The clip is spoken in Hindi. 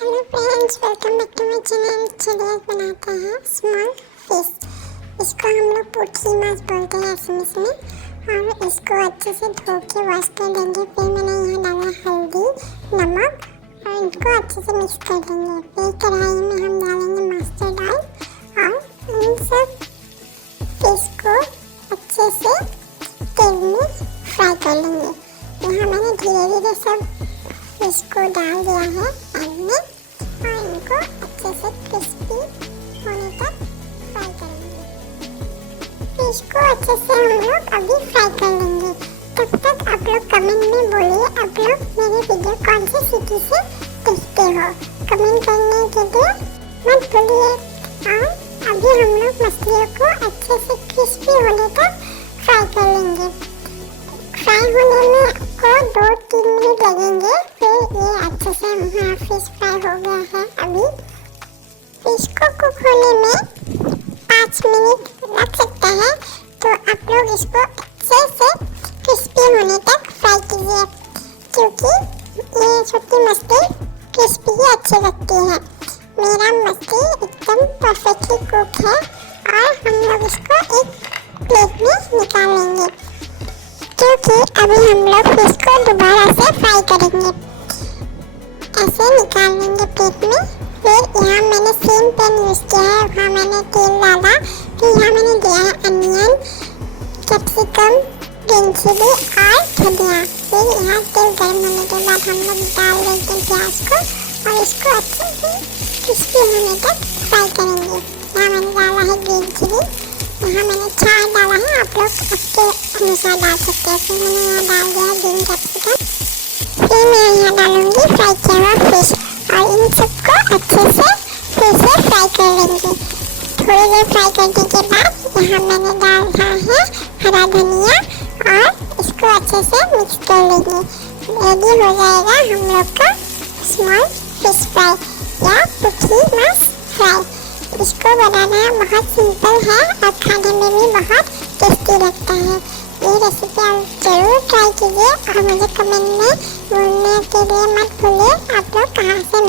Hello friends, welcome back to my channel. चलिए आज बनाते हैं स्मॉल फिश। इसको हम लोग पुठी माछ बोलते हैं असमीज में। और इसको अच्छे से धो के वॉश कर लेंगे। फिर मैंने यहाँ डाला हल्दी, नमक और इनको अच्छे से मिक्स कर लेंगे। फिर कढ़ाई में हम डालेंगे मस्टर्ड ऑयल और इन सब फिश को अच्छे से तेल में फ्राई कर लेंगे। यहाँ मैंने धीरे धीरे सब फिश को डाल दिया है पैन में और इनको अच्छे से क्रिस्पी होने तक फ्राई करेंगे। फिश को अच्छे से हम लोग अभी फ्राई कर लेंगे। तब तक आप लोग कमेंट में बोलिए आप लोग मेरी वीडियो कौन सी सिटी से देखते हो। कमेंट करने के लिए मत भूलिए। और अभी हम लोग मछलियों को अच्छे से क्रिस्पी होने तक फ्राई कर लेंगे। फ्राई होने में को 2-3 मिनट लगेंगे। फिर ये अच्छे से हमारा फिश फ्राई हो गया है। अभी फिश को कुक होने में 5 मिनट लग सकता है, तो आप लोग इसको अच्छे से क्रिस्पी होने तक फ्राई कीजिए, क्योंकि ये छोटी मछली क्रिस्पी ही अच्छी लगती है। मेरा मछली एकदम परफेक्टली कुक है और हम लोग इसको एक प्लेट में निकाल लेंगे, क्योंकि अभी हम लोग फिश को दोबारा से फ्राई करेंगे। ऐसे निकाल लेंगे प्लेट में। फिर यहाँ मैंने सेम पैन यूज़ किया है, वहाँ मैंने तेल डाला। फिर यहाँ मैंने दिया है अनियन, कैप्सिकम, ग्रीन चिली और धनिया। फिर यहाँ तेल गर्म होने के बाद हम लोग डाल देंगे प्याज को और इसको अच्छे से क्रिस्पी होने तक फ्राई करेंगे। यहाँ मैंने डाला है ग्रीन चिली, यहाँ मैंने 4 डाला है, आप लोग आपके अनुसार डाल सकते हैं। फिर मैंने यहाँ डाल दिया ग्रीन कैप्सिकम। फिर मैं यहाँ डालूंगी फ्राई किया हुआ फिश और इन सबको अच्छे से फिर से फ्राई कर लेंगे। थोड़ी देर फ्राई करने के बाद यहाँ मैंने डाला है हरा धनिया और इसको अच्छे से मिक्स कर लेंगे। रेडी हो जाएगा हम लोग का स्मॉल फिश फ्राई या पुठी माछ फ्राई। इसको बनाना बहुत सिंपल है और खाने में भी बहुत टेस्टी लगता है। ये रेसिपी आप जरूर ट्राई कीजिए और मुझे कमेंट में बोलने के लिए मत भूलिए आप लोग कहाँ से